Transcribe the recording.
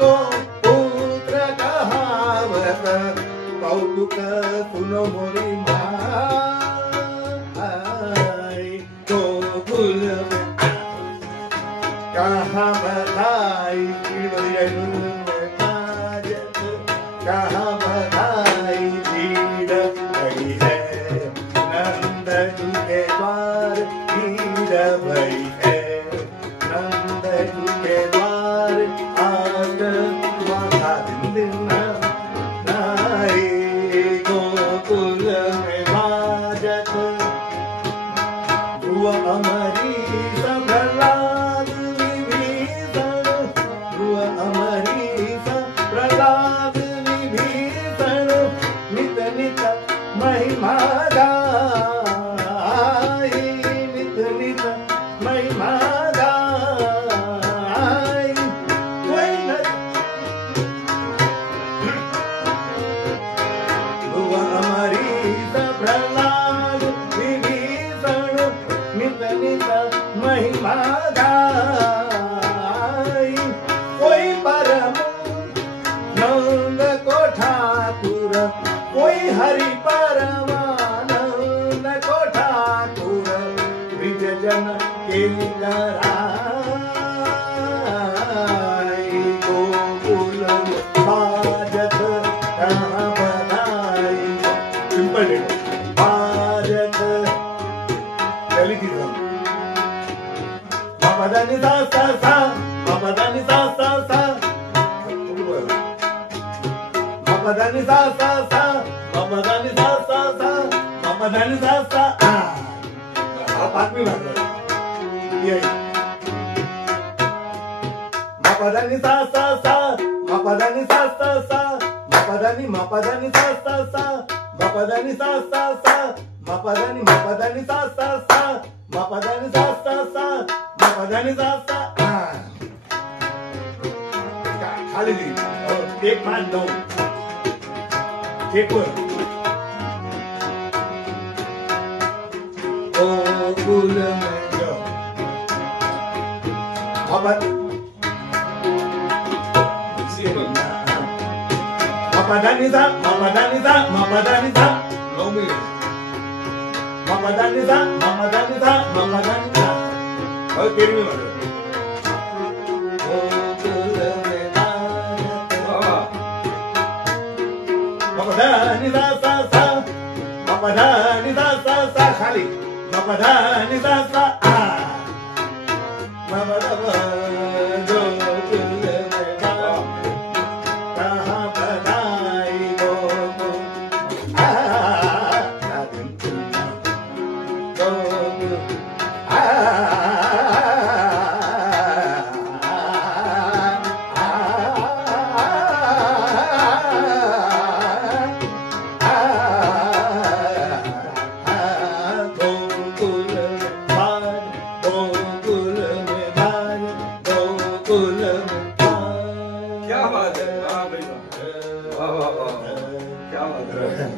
को पुत्र कहावत कौतुक सुनो मोरी माई गोकुल में कहाँ बधाई कहाँ बधाई भीड़ भई है नंद के द्वार भीड़ भई है नंद के द्वार आज माथा दिन नाई गोकुल में बाजत ध्रुव अमरीश प्रहलाद विभीषण ध्रुव अमरीश प्रहलाद विभीषण नित नित महिमा गाई नित नित महिमा गाई कोई न ध्रुव अमरीश प्रहलाद विभीषण नित नित महिमा गाई कोई परम नंद को ठाकुर कोई हरि परमानंद को ठाकुर ब्रिज जन के कराई गोकुल बाजत कहाँ बधाई सिंपल बाजत चली थी मपदानी सा सा सा मपदानी सा सा सा मपदानी सा सा सा मपदानी सा सा सा मपदानी सा सा आप आदमी भाग रहे ये मपदानी सा सा सा मपदानी सा सा सा मपदानी मपदानी सा सा सा मपदानी सा सा सा मपदानी मपदानी सा सा सा मपदानी सा सा सा मपदानी सा सा खाली दी और एक मान दो ठीक हो गोकुल में जो मपदानी सा मपदानी सा मपदानी सा नो मिले मपदानी सा मपदानी सा मपदानी सा और तेरी में मत मपदानी सा सा सा मपदानी सा सा सा खाली मपदानी सा सा मपदा गोकुल में कहाँ बधाई गोकुल गोकुल क्या बात है, वाह भाई वाह, वाह वाह, क्या बात है।